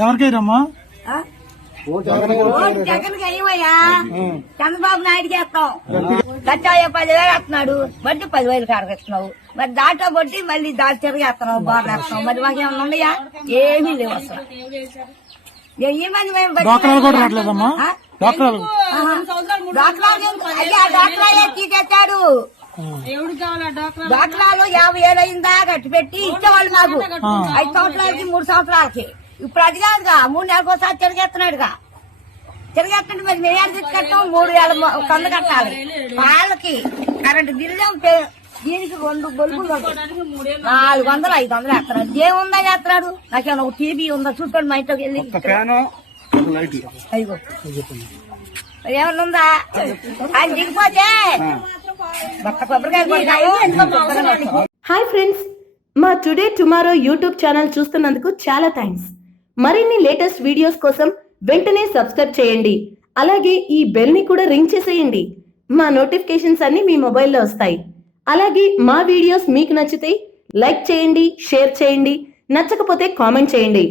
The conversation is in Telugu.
ఎవరికైరమ్మా? జగన్కి అయ్యవయ్యా, చంద్రబాబు నాయుడుకి వేస్తాం. గట్టాయ 10,000 వేస్తున్నాడు, వడ్డీ 10,000 కాడకిస్తున్నావు. మరి దాంట్లో వడ్డీ మళ్ళీ దాటి తిరిగేస్తున్నావు, బాగా వేస్తున్నావు. మరి మాకేమన్నా ఉన్నాయా? ఏమీ లేవు అసలు. ఈ మంది మేము డాక్టర్లు కూడా రావట్లేదమ్మా. డాక్టర్లు డాక్టర్లే తీసేస్తాడు. డాక్టర్లు 50,000 అయిందా కట్టి పెట్టి ఇచ్చేవాళ్ళు మాకు 5 సంవత్సరాలకి 3 సంవత్సరాలకి. ఇప్పుడు అది కాదుగా 3 నెలలకు ఒకసారి తిరిగేస్తున్నాడుగా. తిరిగేస్తుంటే మరి మేము తీసుకెళ్తాం. 3,000 కొంద కట్టాలి వాళ్ళకి. కరెంటు బిల్లు దీనికి 2 బల్బులు 400 500 వేస్తున్నాడు. ఏముందా చేస్తున్నాడు? నాకేమన్నా ఒక టీవీ ఉందా చూసుకోండి మా ఇంట్లోకి వెళ్ళి. అయ్యో ఏమన్నా ఉందా? ఆయన దిగిపోతే హాయ్ ఫ్రెండ్స్, మా టుడే టుమారో యూట్యూబ్ ఛానల్ చూస్తున్నందుకు చాలా థ్యాంక్స్. మరిన్ని లేటెస్ట్ వీడియోస్ కోసం వెంటనే సబ్స్క్రైబ్ చేయండి. అలాగే ఈ బెల్ ని కూడా రింగ్ చేసేయండి. మా నోటిఫికేషన్స్ అన్ని మీ మొబైల్లో వస్తాయి. అలాగే మా వీడియోస్ మీకు నచ్చితే లైక్ చేయండి, షేర్ చేయండి, నచ్చకపోతే కామెంట్ చేయండి.